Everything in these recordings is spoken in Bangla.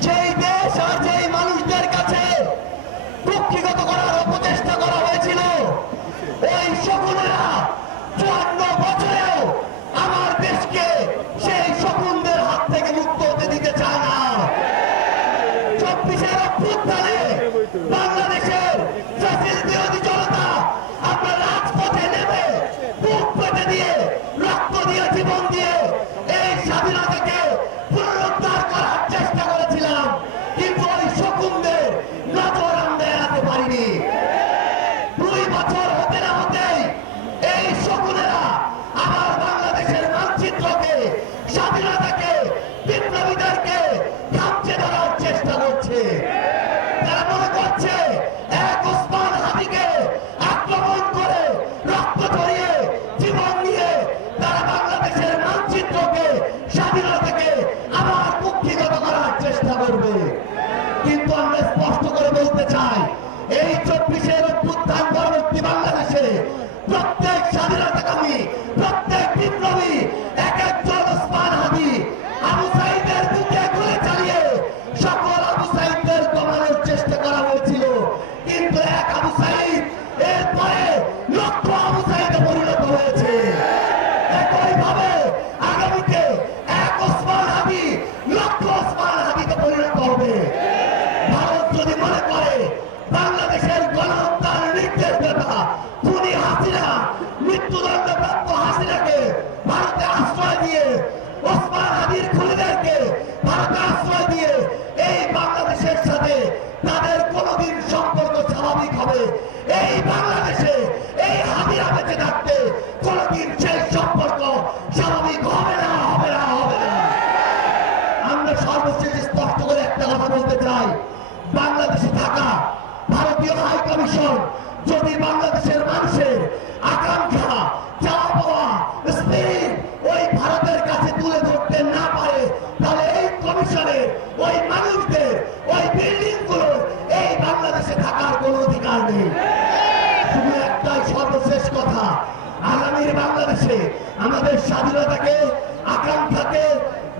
যেই দেশ আর যেই মানুষদের কাছে কুক্ষিগত করার অপচেষ্টা করা হয়েছিল, ওই শকুনেরা 54 বছরেও আমার দেশকে সেই শকুনদের হাত থেকে মুক্ত হতে দিতে চায় না। 24-এর অভ্যুত্থানে বাংলাদেশের ফ্যাসিস্ট বিরোধী জনতা আমরা রাজপথে নেমে বুক পেতে দিয়ে রক্ত দিয়ে জীবন দিয়ে এই স্বাধীনতাকে পুনরুদ্ধার করার চেষ্টা করেছিলাম, কিন্তু ওই শকুনদের নজর আমরা এড়াতে পারিনি। 2 বছর হতে না হতেই এই শকুনেরা আমার বাংলাদেশের মানচিত্রকে, স্বাধীনতাকে, বিপ্লবীদেরকে খামচে ধরার চেষ্টা করছে। তারা মনে করছে এক ওসমান হাদিকে আক্রমণ করে রক্ত ঝরিয়ে জীবন নিয়ে তারা বাংলাদেশের মানচিত্রকে, স্বাধীনতাকে আবার কুক্ষিগত করার চেষ্টা করবে। কিন্তু আমরা স্পষ্ট করে বলতে চাই, এই 24-এর অভ্যুত্থান পরবর্তী বাংলাদেশে প্রত্যেক স্বাধীনতাকামী, প্রত্যেক বিপ্লবী এক একজন ওসমান হাদি, আবু সাঈদের বুকে গুলি চালিয়ে সকল আবু সাঈদদের দমানোর চেষ্টা করা হয়েছিল, কিন্তু এক আবু সাঈদ এরপরে লক্ষ আবু সাঈদে পরিণত হয়েছে। একইভাবে আগামীতে এক ওসমান হাদি লক্ষ ওসমান হাদিতে পরিণত হবে। ভারত যদি মনে করে বাংলাদেশের গণহত্যার নির্দেশদাতা খুনি হাসিনা, মৃত্যুদণ্ডপ্রাপ্ত হাসিনাকে ভারতে আশ্রয় দিয়ে, ওসমান হাদির খুনিদেরকে ভারতে আশ্রয় দিয়ে এই বাংলাদেশের সাথে তাদের কোনদিন সম্পর্ক স্বাভাবিক হবে, এই বাংলাদেশে এই হাদিরা বেঁচে থাকতে কোনদিন সেই সম্পর্ক স্বাভাবিক হবে না, হবে না, হবে না। আমরা সর্বশেষ স্পষ্ট করে একটা কথা বলতে চাই, বাংলাদেশে থাকা ভারতীয় হাই কমিশন যদি বাংলাদেশের মানুষের আকাঙ্ক্ষা, চাওয়া পাওয়া, স্পিরিট ওই ভারতের কাছে তুলে ধরতে না পারে, তাহলে এই কমিশনের ওই মানুষদের, ওই বিল্ডিং গুলোর এই বাংলাদেশে থাকার কোনো অধিকার নেই। শুধু একটাই সর্বশেষ কথা, আগামীর বাংলাদেশে আমাদের স্বাধীনতাকে, আকাঙ্ক্ষাকে,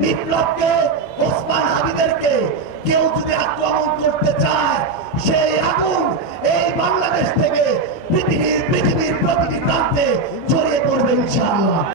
বিপ্লবকে, ওসমান হাদিদেরকে কেউ যদি আক্রমণ করতে চায়, সেই আগুন এই বাংলাদেশ থেকে পৃথিবীর প্রতিটি প্রান্তে ছড়িয়ে পড়বে ইনশাআল্লাহ।